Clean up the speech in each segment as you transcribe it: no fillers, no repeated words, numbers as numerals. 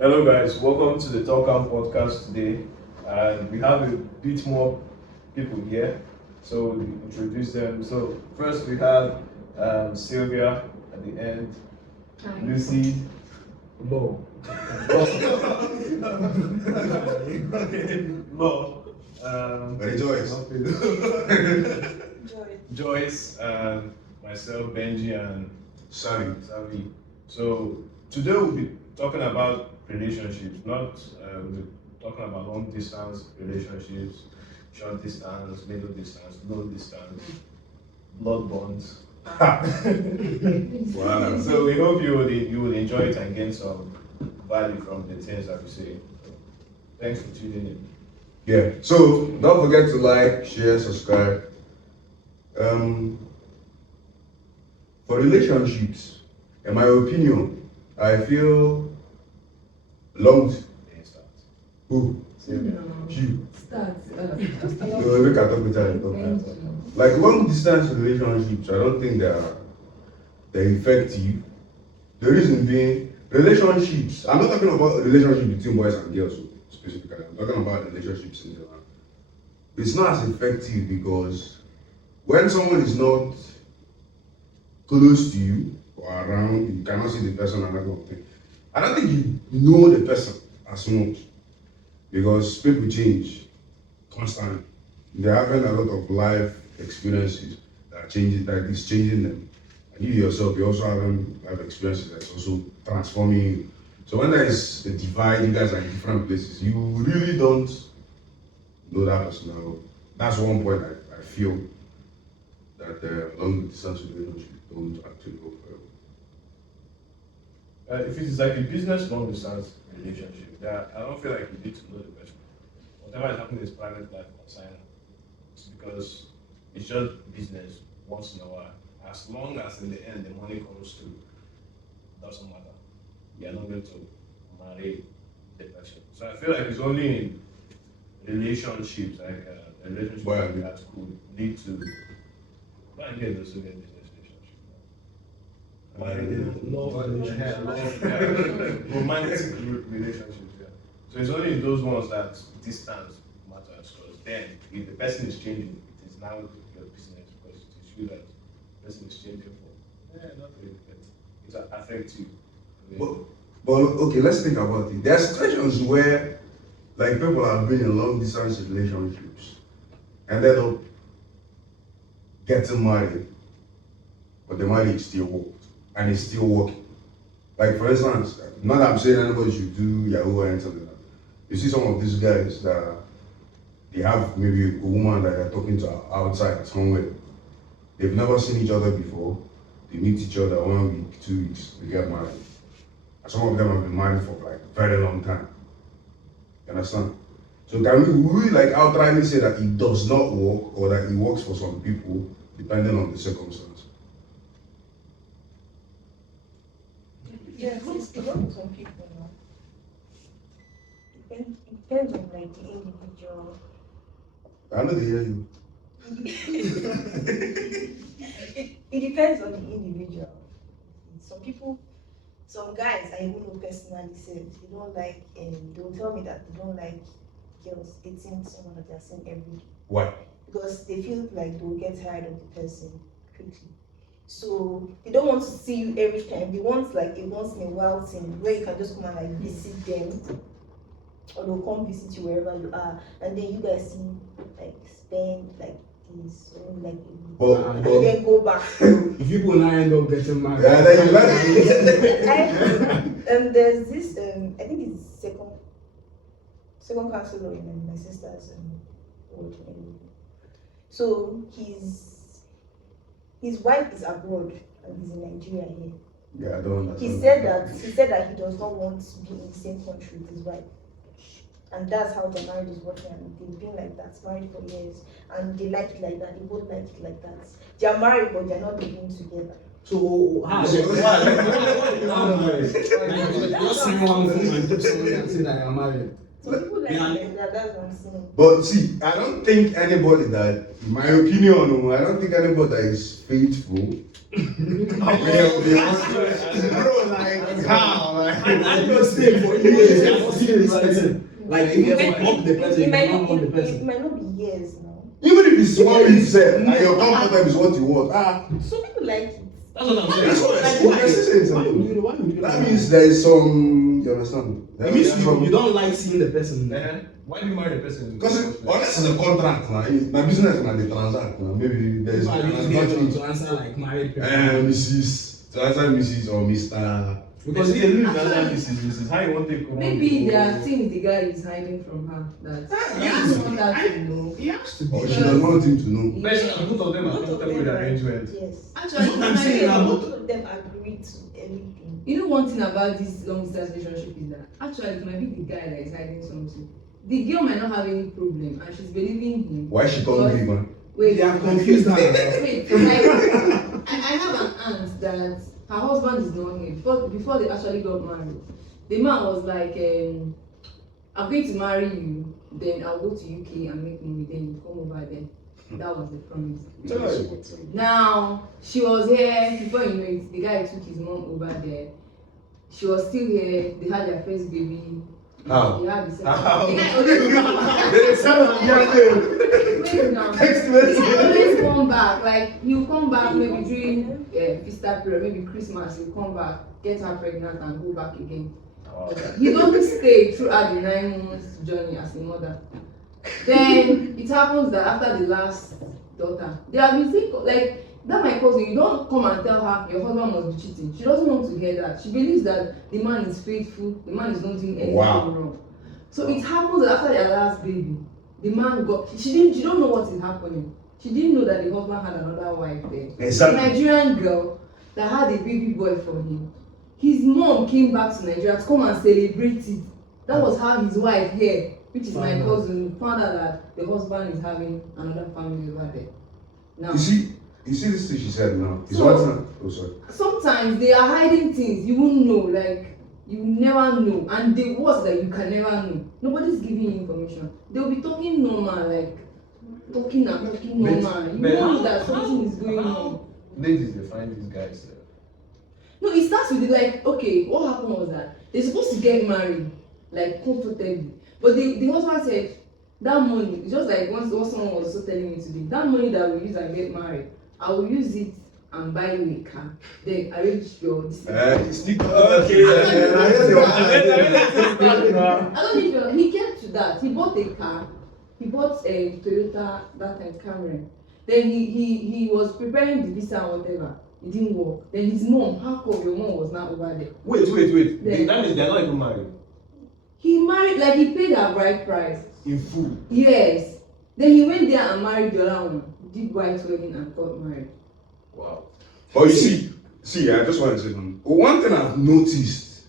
Hello, guys. Welcome to the Talk Camp podcast today. And we have a bit more people here, so we introduce them. So first we have Sylvia at the end, Hi. Lucy. Law. Law. Rejoice. Joyce, myself, Benji, and Sorry. Savi. So today we'll be talking about relationships, not we're talking about long distance relationships, short distance, middle distance, low distance, blood bonds. Wow. So we hope you will enjoy it and gain some value from the things that we say. Thanks for tuning in. Yeah. So don't forget to like, share, subscribe. For relationships, in my opinion, I feel long. Then start. Who? Sylvia. You. Start. No, we can talk with her. Like long distance relationships, I don't think they're effective. The reason being, relationships. I'm not talking about a relationship between boys and girls specifically. I'm talking about relationships in general. It's not as effective because when someone is not close to you or around, you cannot see the person and that kind of thing. I don't think you know the person as much because people change constantly. They're having a lot of life experiences that is changing them. And you yourself, you also have experiences that's also transforming you. So when there is a divide, you guys are in different places, you really don't know that person. Now, that's one point I feel that long distance relationships don't actually work well. If it is like a business long distance relationship, I don't feel like you need to know the person. Whatever is happening is private life concern. It's because it's just business once in a while. As long as in the end the money comes through, doesn't matter. You are not going to marry the person. So I feel like it's only in relationships, like a relationship Well, that could lead to. But again, also get business relationship. Romantic relationships, yeah. So it's only in those ones that distance matters, because then if the person is changing, it is now your business, because it is you that the person is changing for. Yeah, not really, but it affects you. But okay, let's think about it. There are situations where like people have been in long distance relationships and end up getting married, but the marriage still worked and it's still working. Like for instance, not that I'm saying anybody should do Yahoo or anything like that. You see some of these guys that they have maybe a woman that they're talking to outside somewhere. They've never seen each other before. They meet each other 1 week, 2 weeks, they get married. And some of them have been married for like a very long time. You understand? So can we like outrightly say that it does not work or that it works for some people depending on the circumstance? Yes, it's a lot of some people now. It depends on like the individual. I know they hear you. It depends on the individual. Some people, some guys I even know personally said they don't like, they will tell me that they don't like girls dating someone that they're seeing every day Why? because they feel like they will get tired of the person quickly. So they don't want to see you every time. They want like a once in a while thing where you can just come and like visit them, or they'll come visit you wherever you are, and then you guys see like spend like this or like a week, and then go back. If people now end up getting married, Yeah, then you There's this I think it's second counselor in my sister's ward. So his wife is abroad and he's in Nigeria here. Yeah, I don't understand. He said that he does not want to be in the same country with his wife. And that's how the marriage is working, and they've been like that, married for years, and they like it like that, they both like it like that. They are married but they're not living together. so how So why you not married? Just see one woman do something and say that you're married. Some people like Yeah. that. That's what I'm saying. But see, I don't think anybody that, in my opinion, I don't think anybody that is faithful. Bro, like how? I just stay for years. I don't see this person. Like if you It want the person, you might don't not want the be. It person. might not be years now. Even if it's 1 week, sir, and your comfort is what you want. Some people like it. That's what I'm That's saying. what Like, I'm why? saying. Why would you? Why would you? That means there is some. You understand? It means you don't like seeing the person. Uh-huh. Why do you marry a person? Because unless it's a contract, now, my business and they transact, now, maybe there's So I use an to answer like married people. Mrs. To answer Mrs. or Mr. Because Because if you you answer this is how you want to take. Maybe there are things the guy is hiding from her that he doesn't want her to know. he has to Or be. she doesn't want him to know. Best both of them are Both of comfortable with them the arrangement. Yes. Actually, What I'm saying now, Both of them agreed to everything. you know one thing about this long distance relationship is that actually it might be the guy that is hiding something. The girl might not have any problem and she's believing him. Why she can't believe, man? Wait, They are confused now. wait, I have an aunt that her husband is not here. Before they actually got married, the man was like, I'm going to marry you, then I'll go to UK and make money, then you come over there. That was the promise. Now, she was here, before you know it, the guy took his mom over there. She was still here, they had their first baby. How? They had the second. How? The guy always wait now. Text He always come back, like he'll come back maybe during Easter period, maybe Christmas, he'll come back, get her pregnant and go back again. He doesn't stay throughout the 9 months journey as a mother. Then it happens that after the last daughter, they have been sick, like that my cousin, you don't come and tell her your husband must be cheating. She doesn't want to hear that. She believes that the man is faithful, the man is not doing anything wrong. So it happens that after their last baby, the man got, she don't know what is happening. She didn't know that the husband had another wife there. Exactly. A Nigerian girl that had a baby boy for him. His mom came back to Nigeria to come and celebrate it. That was how his wife here, which is my cousin, found out that the husband is having another family over there. Now, You see this thing she said now. It's So- what's not. Oh, sorry. sometimes they are hiding things you won't know, like you will never know, and the worst that you can never know. Nobody's giving you information. They'll be talking normal, like talking normal. You but know how- that something is going how on. Ladies, they find these guys. No, it starts with like, okay, what happened was that they're supposed to get married, like comfortably, but the husband said that money, it's just like once someone was also telling me today, that money that we use and get married, I will use it and buy you a car, then arrange your Stick. I don't know if he kept to that. He bought a car. He bought a Toyota that time Camry. Then he was preparing the visa and whatever. It didn't work. Then his mom, how come your mom was not over there? Wait. Then- That means they're not even married. He married, like he paid her bride price. In full. Yes. Then he went there and married the other one. Did white wedding and got married. Wow. But you see, I just want to say something. One thing I've noticed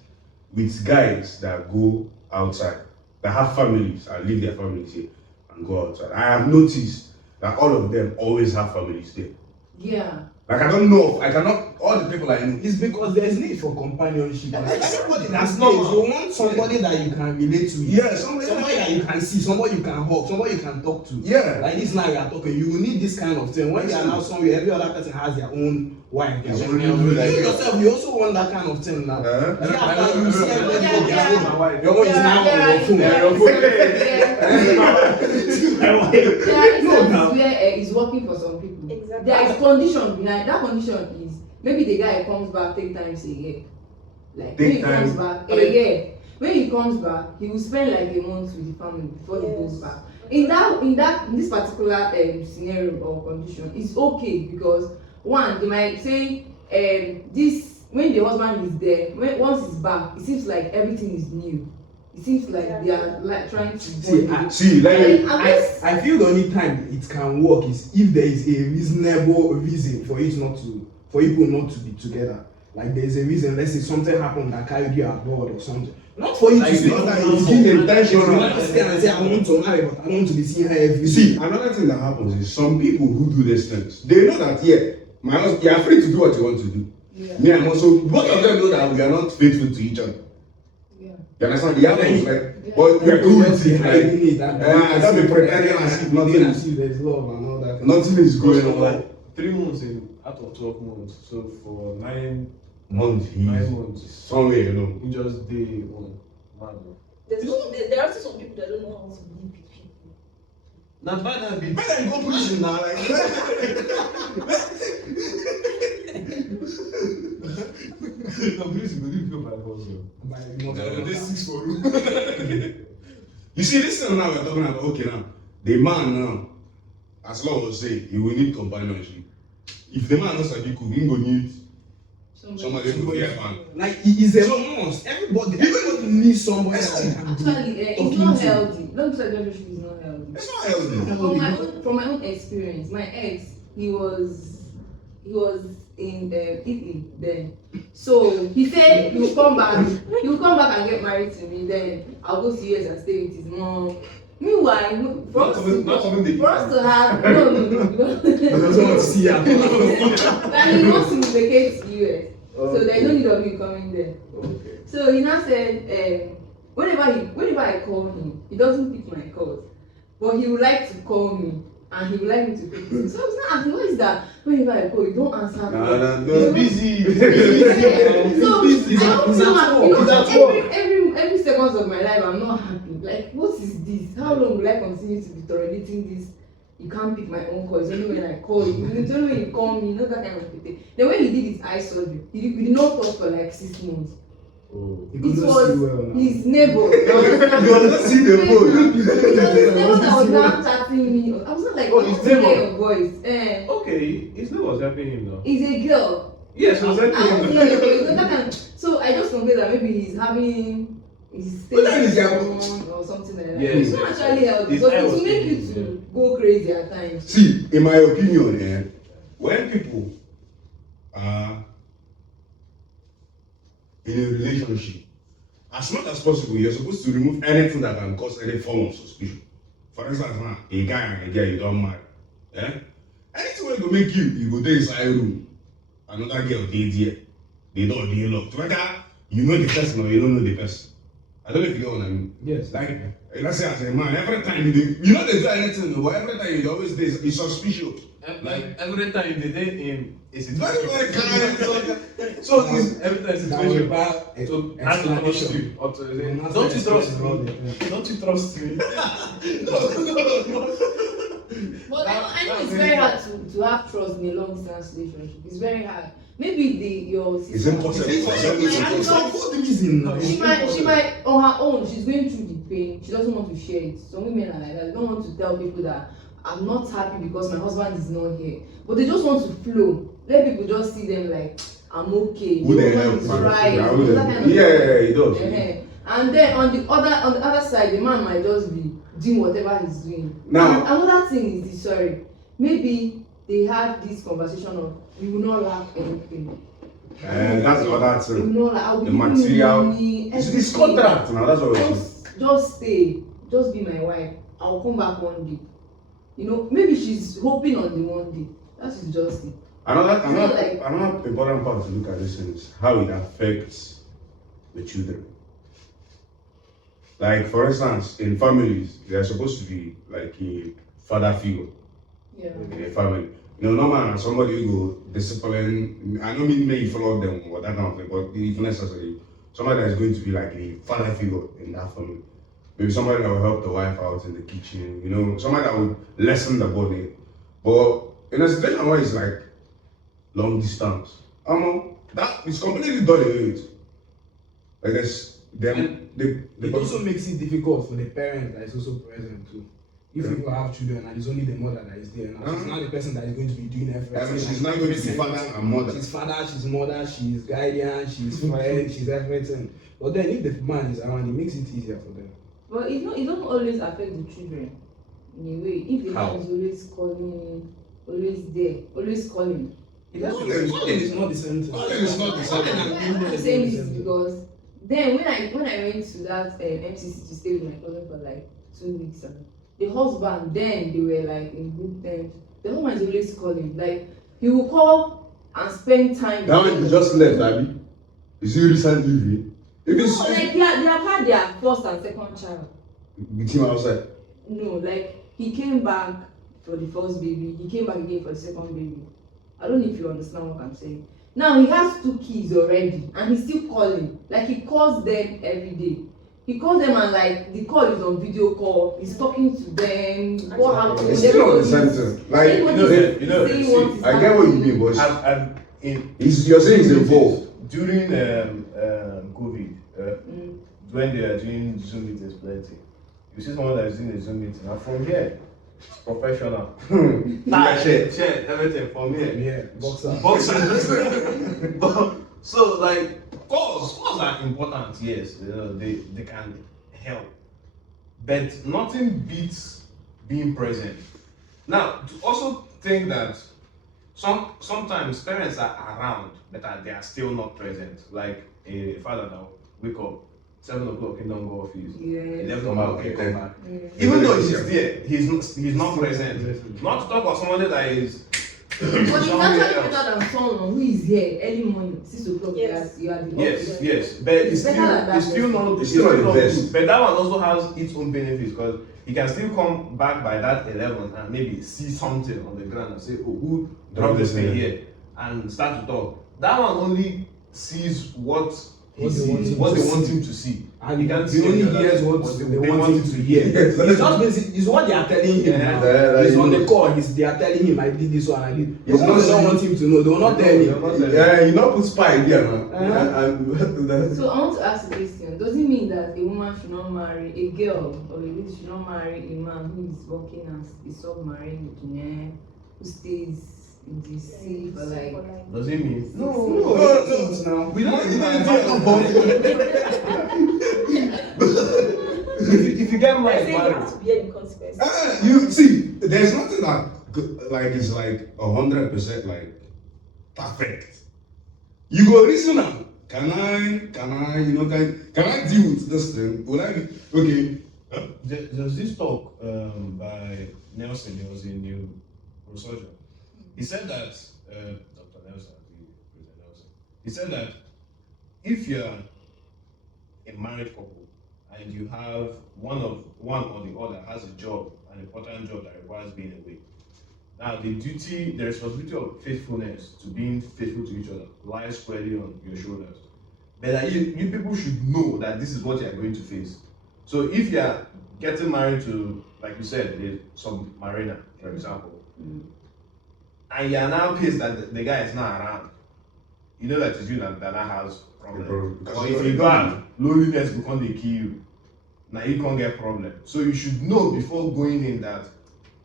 with guys that go outside, that have families and leave their families here and go outside, I have noticed that all of them always have families there. Yeah. Like I don't know, I cannot, all the people I know. It's because there's need for companionship. Like anybody that's not- not, you want somebody that you can relate to. Yeah, somebody that you can see, somebody you can hug, somebody you can talk to. Yeah. Like this now you are talking, you will need this kind of thing. When you are now somewhere, every other person has their own wife, their It's own only family. like- You yourself, you also want that kind of thing now. Uh-huh. You have to- you see everybody Yeah, with their yeah. own- Your own is now on your phone. There are instances where it's working for some people. Exactly. There is condition behind that condition is maybe the guy comes back 3 times a year. Like when he Take comes time. back a year. When he comes back, he will spend like a month with the family before he goes Yes. back. In this particular scenario or condition, it's okay because one, they might say this when the husband is there, once he's back, it seems like everything is new. It seems like they are like trying to See, Let me, I feel the only time it can work is if there is a reasonable reason for people not to be together. Like there is a reason, let's say something happened that carried you abroad or something. Not for you Like to stay not on that that it's you being intentional. You want to stay and say I want to marry, but I don't want to be seeing her every see, another thing that happens is some people who do these things, they know that you are free to do what you want to do. Yeah. Me and also both of them know that we are not faithful to each other. Yeah. You understand? The happens like, but People we're cool just with it. hiding Like, it and that be pretending as if nothing as is if there's love and all that. nothing is going on. Like 3 months out of 12 months. So for 9 months, 9 months, somewhere, you know. he just day one. Man. There are also some people that don't know how to live with people. Not bad that bit. Better than go prison now, like. No, please, you need to go by force. This 6 for you. You see, this thing now we're talking about. Okay, now the man now, as long as say he will need companionship. If the man knows that he could, he go need somebody who will be a man. Like it is a must. Everybody needs somebody that they can do. Actually, it's talking not to. healthy. Long term relationship is not healthy. It's not healthy. From my own experience, my ex, he was in Italy then. So he said he will come back and get married to me. Then I'll go to US and stay with his mom. Meanwhile, for us to have no. I just want to see her. Like he wants to vacate to US, so there's no need of me coming there. Okay. So he now said, whenever I call him, he doesn't pick my calls, but he would like to call me and he would like me to pick it. So I was not asking, what is that? Whenever I call, you don't answer me. No, busy. So He's I don't at know, work. every seconds of my life, I'm not happy. Like, what is this? How long will I continue to be tolerating this? You can't pick my own calls. It's only when I call you. It's only when you call me. Not that kind of thing. Then when he did his eye surgery, we did not talk for like 6 months. Oh. You could It not was see well now. his neighbor. You will not see the phone. It was his neighbor that was now chatting me. I was not like, Oh, his "What's your neighbor?" voice? Okay, his name was helping him now. He's a girl. Yes, he was helping him. So I just complained that maybe he's having his But that is stage their- or something like that. Yes, It's not actually healthy his because eye it was will make you thinking, to go crazy at times. See, in my opinion, when people are in a relationship, as much as possible, you're supposed to remove anything that can cause any form of suspicion. For instance, now, a guy and a girl, you don't marry. Anything will go make you go to inside room. Another girl, they don't love. Whether you know the person or you don't know the person. I don't know if you know what I mean. Yes. Like, let's say as a man, every time you know they do anything, but every time you always it's suspicious. Like every time they date him, it's a Very, very kind. So it's every time it's a That situation. require So I have to trust you. Or to say, don't you trust me? Don't you trust me? But I know it's very hard to have trust in a long distance relationship. It's very hard. Maybe your It's sister. impossible. It's not for the reason. She might on her own, she's going through the pain. She doesn't want to share it. Some women are like that. They don't want to tell people that I'm not happy because my husband is not here. But they just want to flow. Let people just see them like I'm okay. Who Your they help, husband is man? right. Yeah, who That they- kind of yeah, thing. he does. And then on the other side, the man might just be doing whatever he's doing. Now- And another thing is this, sorry. Maybe they had this conversation of you will not lack anything. And that's the other You thing. know, like I'll The be giving you material. money, It's this everything. contract now. That's what we're saying. Just stay, just be my wife. I'll come back one day. You know, maybe she's hoping on the one day. That is just it. Another important part to look at this is how it affects the children. Like, for instance, in families, there's supposed to be like a father figure Yeah. in a family. You know, normal somebody who go discipline. I don't mean maybe follow them or that kind of thing, but if necessary, somebody that is going to be like a father figure in that family. Maybe somebody that will help the wife out in the kitchen. You know, somebody that will lessen the burden. But in a situation where it's like long distance, that is completely done away with. Like there's them. It also makes it difficult for the parent that is also present too. If you have children and it's only the mother that is there now, she's not the person that is going to be doing everything. She's not going to be father and mother. She's father, she's mother, she's guardian, she's friend, she's everything. But then if the man is around, it makes it easier for them. But it don't always affect the children in a way. If the How? man is always calling, always there, always calling. Calling is not the same thing. Calling is not the same thing. I'm saying this because then when I went to that MCC to stay with my cousin for like 2 weeks, the husband then they were like in good terms. The husband is always calling, like he will call and spend time. That one you just left, Abby. Is he recently leaving? If No, it's like they have had their first and second child. with him outside. No, like he came back for the first baby, he came back again for the second baby. I don't know if you understand what I'm saying. Now he has 2 kids already and he's still calling. Like he calls them every day. He calls them and like the call is on video call. He's talking to them. What happened? It's still not the same thing. Like, see, I get what you mean, but you're saying it's involved. During COVID, when they are doing Zoom meetings plenty, you see someone that is doing a Zoom meeting, and from here, it's professional. Share everything from here. Yeah, boxer. So like calls are important, yes, they can help, but nothing beats being present. Now, to also think that sometimes parents are around, but they are still not present. Like a father now wake up 7 o'clock, he don't go office. Yes. 11 o'clock, he come back. Yes. Even though he's there, he's not present. Not to talk about somebody that is. But it's actually better than someone who is here early morning, 6 o'clock. Yes. You are the Yes, office. yes, but it's better than that. still not the best. good. But that one also has its own benefits because he can still come back by that 11 and maybe see something on the ground and say, oh, who dropped this thing here, and start to talk. That one only sees what they want him to see. And he can't he only hears what they want him to hear. It's just basically, it's what they are telling him now. He's on the call, they are telling him, I did this one, I did. It's not they don't want him to know, they will not tell him. Yeah, you not put spy there, man. So I want to ask a question. Does it mean that a woman should not marry, a girl or a lady should not marry a man who is working as a submarine engineer, who stays in the sea for like... Does it mean? No. We don't if you get I married, say you have to bear the consequences. You see, there's nothing that like is like 100% like perfect. You go reason now. Can I deal with this thing? Will I be okay? There's this talk by Nelson. He was in New Neurosurgeon. He said that Dr. Nelson, President Nelson. He said that if you're a married couple and you have one or the other has a job, an important job that requires being away. Now the responsibility of faithfulness to being faithful to each other lies squarely on your shoulders. But that you people should know that this is what you are going to face. So if you are getting married to, like you said, a submariner, for example, and you are now pissed that the guy is not around, you know that it's you that now has problem. Or if you bad, loneliness will come to kill you. Now you can't get problem. So you should know before going in that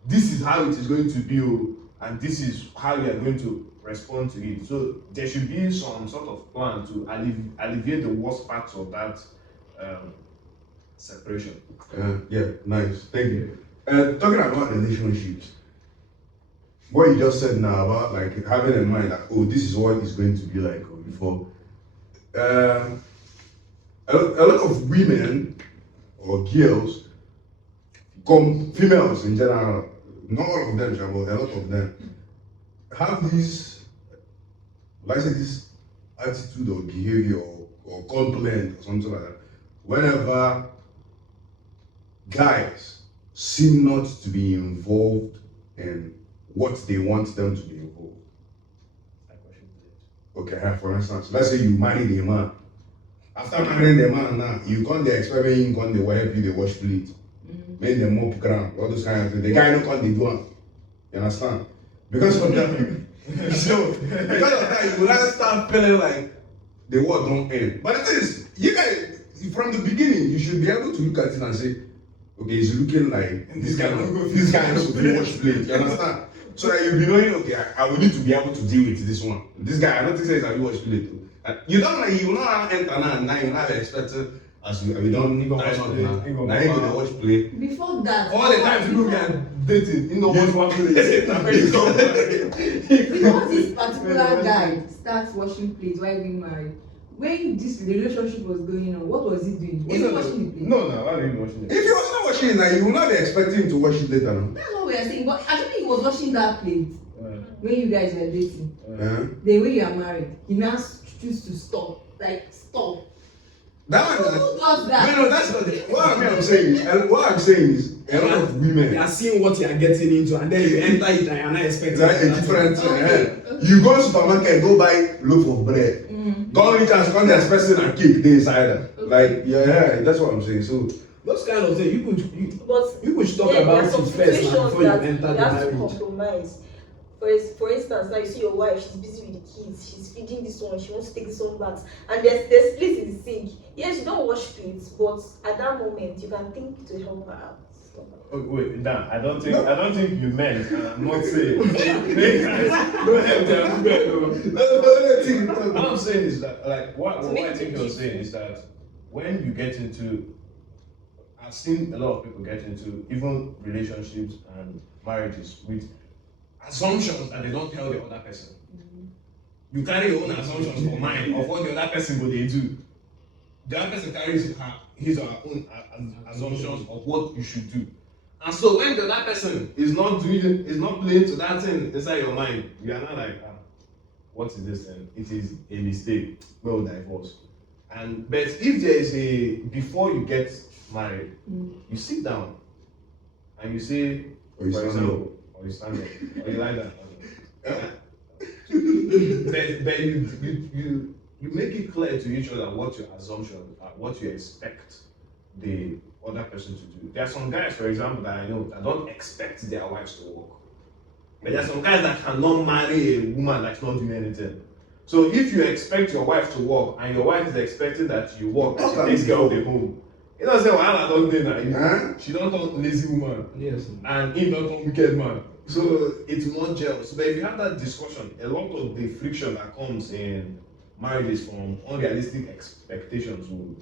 this is how it is going to be, and this is how you are going to respond to it. So there should be some sort of plan to alleviate the worst parts of that separation. Yeah, nice. Thank you. Talking about relationships, what you just said now about like having in mind that this is what it's going to be like before. A lot of women or girls, females in general, not all of them, but a lot of them have this, let's say, this attitude or behavior or complaint or something like that. Whenever guys seem not to be involved in what they want them to be involved. Okay, for instance, let's say you married a man. After marrying the man now, you can't expect him come to help you the wash plate, make them mop ground, all those kind of things. The guy no come dey do am. You understand? Because of that, so because of that, you will not start feeling like the world don't end. But the thing is, you guys from the beginning, you should be able to look at it and say, okay, it's looking like this guy should be wash plate. You understand? So that you'll be knowing, okay, I will need to be able to deal with this one. This guy, I don't think he's a wash plate. You don't like, you will not enter now, you're not expecting as we don't watch play. Before that, All the times people get dating, you know what one place. before this particular guy starts washing plates while being married, when this relationship was going on, what was he doing? Was he washing the plate? No, why are you washing it? If he was not washing it now, you will not be expecting him to wash it later now. That's what we are saying. But actually, he was washing that plate when you guys were dating. Uh-huh. Then when you are married, he now choose to stop. Like, stop. That one, Who does that? no, that's not it. What I'm saying is, a lot of women. You are seeing what you are getting into, and then you enter it and you are not expecting Like a different thing. You go supermarket, go buy loaf of bread. Don't reach and come there person and cake dey inside am. Like yeah, that's what I'm saying. So those kind of things you But could talk there about are some it first now situations before you that enter the you have to marriage. compromise. For instance, now you see your wife, she's busy with the kids, she's feeding this one, she wants to take this one bath, and there's plates in the sink. Yes, you don't wash plates, but at that moment you can think to help her out. Oh, wait, nah, I don't think you meant, and I'm not saying. Don't help them. What I'm saying is that, like, what I think you're saying is that when you get into, I've seen a lot of people get into even relationships and marriages with assumptions that they don't tell the other person. You carry your own assumptions for mind of what the other person will they do. The other person carries his or her own assumptions of what you should do. And so when the other person is not playing to that thing inside your mind, you are not like, what is this thing? It is a mistake. We'll divorce. But if there is before you get married, you sit down and you say, or you for stand example, up. or you stand up, or you lie down. But you make it clear to each other what your assumptions are, what you expect the other person to do. There are some guys, for example, that I know that don't expect their wives to work. But there are some guys that cannot marry a woman that's not doing anything. So if you expect your wife to work and your wife is expecting that you work and she takes care of the home, you know, say, well, I don't do that. She don't turn lazy woman. Yes. And he don't turn wicked man. So it's not jealous. But if you have that discussion, a lot of the friction that comes in marriages from unrealistic expectations will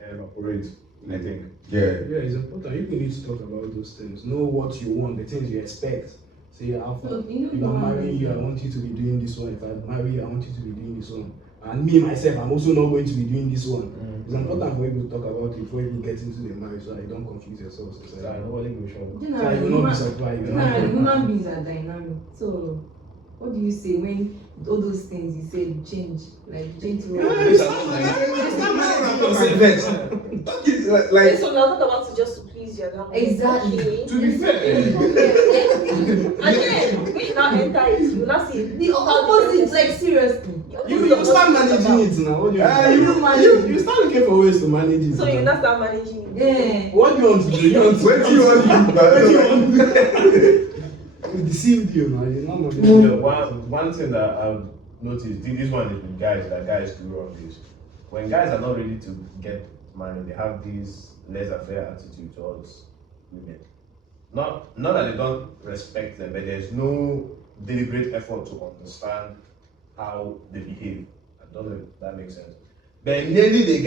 evaporate, I think. Yeah. Yeah, it's important. You need to talk about those things. Know what you want, the things you expect. Say, Alpha, So, you know, if I'm marrying you, I want you to be doing this one. If I marry you, I want you to be doing this one. And me, myself, I'm also not going to be doing this one. It's important for you to talk about it before you get into the marriage so that you don't confuse yourself. So Nobody will show. you will not be surprised. Generally, human beings are dynamic. So, what do you say when all those things you said change? Like, change to Don't get Okay, like so now talk about it just to please you at that moment. Exactly. Okay. To be fair, And then when you now enter it, you now see the opposite, like seriously. You start managing it now. What do you start looking for ways to manage it. So you now start managing it. Yeah. What do you want to do? You want to what do you want to do? We deceived you now. You're not managing. one thing that I've noticed, this one is with guys do wrong is when guys are not ready to get married, they have this laissez-faire attitude towards women. Not that they don't respect them, but there's no deliberate effort to understand how they behave. I don't know if that makes sense. But immediately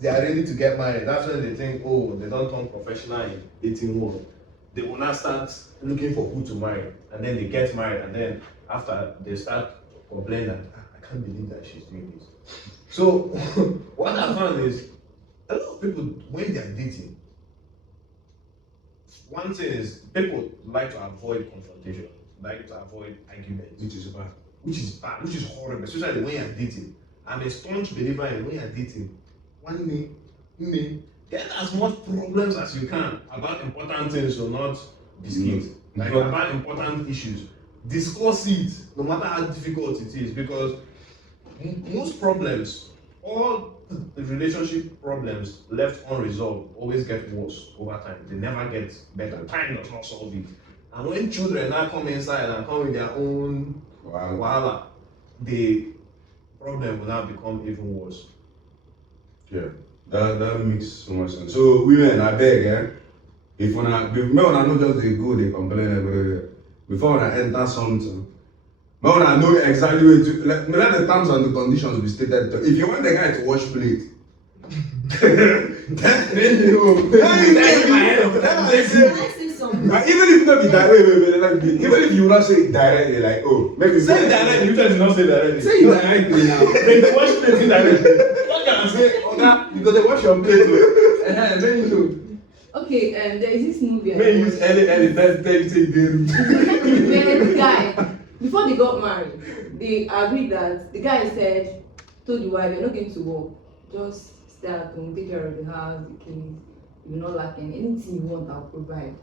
they are ready to get married. That's when they think, oh, they don't turn professional in 18 months. They will now start looking for who to marry, and then they get married, and then after they start complaining that I can't believe that she's doing this. So what I found is a lot of people when they are dating, one thing is people like to avoid confrontation, like to avoid arguments, which is bad, which is horrible, especially when you're dating. I'm a staunch believer in when you're dating, get as much problems as you can about important things, so not biscuits. Like about important issues. Discuss it, no matter how difficult it is, because most problems, all the relationship problems left unresolved always get worse over time. They never get better. Time does not solve it. And when children now come inside and come with their own wahala, the problem will now become even worse. Yeah, that makes so much sense. So women, I beg, if when I not just they go, they complain everywhere. Before when I enter something, but when I know exactly where to let the terms and the conditions be stated. If you want the guy to wash plate, then you know. But even if not be direct, even if you not say it directly, like maybe Say it directly, you just not say directly. Say it directly now. They wash plate indirectly. What can I say? Okay, because they wash your plate. Then you know. Okay, there is this movie. May use any best thing Where the guy, before they got married, they agreed that the guy told the wife, "You're not going to work. just stay at home, take care of the house, the kids. You will not lack anything you want, I'll provide.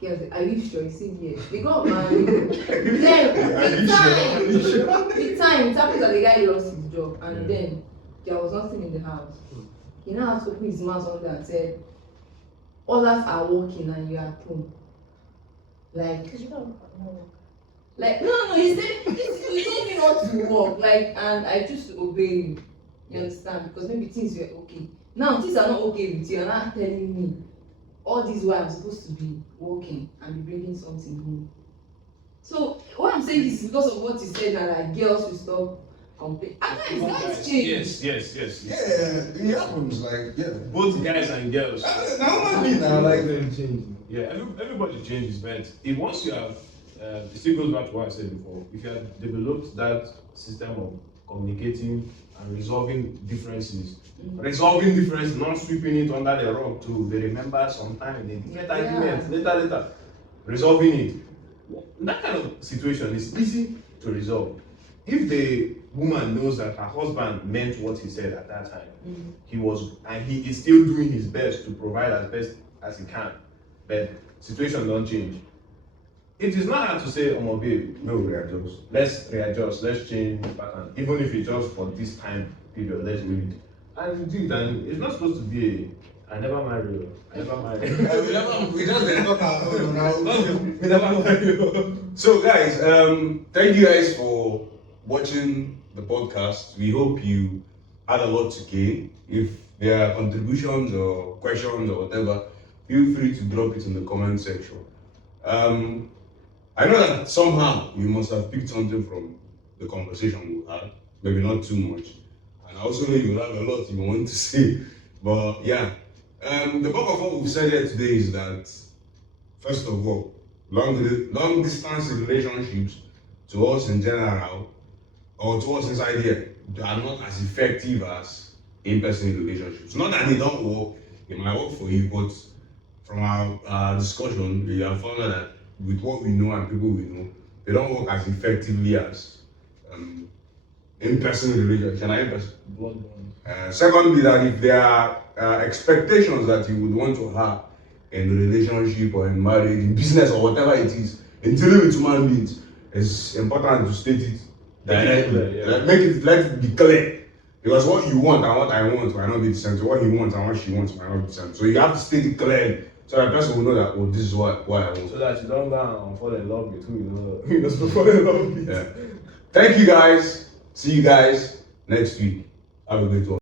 Girls, are you sure? You said yes. They got married. Then, with time, it happened that the guy lost his job, and then there was nothing in the house. He now has to open his mouth on that and said, others are working and you are at home. Like, Because you don't know. like no, he said, he told me not to work, like, and I choose to obey you. You understand? Because maybe things were okay. Now things are not okay with you, and now telling me all this while I'm supposed to be working and be bringing something home. So what I'm saying is because of what you said now, like girls will stop complaining. At times guys change. Yes. Yeah, it happens. Like, yeah. Both guys and girls. Now, what I mean now, like, Them change. Yeah, everybody changes, but if once you have, it still goes back to what I said before. If you have developed that system of communicating and resolving differences, not sweeping it under the rug too. They remember sometime they get arguments later, resolving it. That kind of situation is easy to resolve. If the woman knows that her husband meant what he said at that time, he is still doing his best to provide as best as he can, but situation don't change. It is not hard to say, oh my babe, no, let's readjust, let's change pattern. Even if it's just for this time period, let's do it. And you do it, and it's not supposed to be I never marry. we just didn't talk about it now. We never marry. So, guys, thank you guys for watching the podcast. We hope you had a lot to gain. If there are contributions or questions or whatever, feel free to drop it in the comment section. I know that somehow you must have picked something from the conversation we had, maybe not too much. And I also know you have a lot you want to say. But yeah, the bulk of what we've said here today is that, first of all, long distance relationships to us in general, or to us inside here, they are not as effective as in-person relationships. Not that they don't work, it might work for you, but from our discussion, we have found out that with what we know and people we know, they don't work as effectively as in-person relationships. Secondly, that if there are expectations that you would want to have in a relationship or in marriage, in business or whatever it is, in dealing with human beings, it's important to state it directly. Let it be clear. Because what you want and what I want might not be the same. So what he wants and what she wants might not be the same. So you have to state it clearly. So that person will know that, oh, this is what I want. So that you don't go and fall in love with who you know fall in love with. Yeah. Thank you guys. See you guys next week. Have a great one.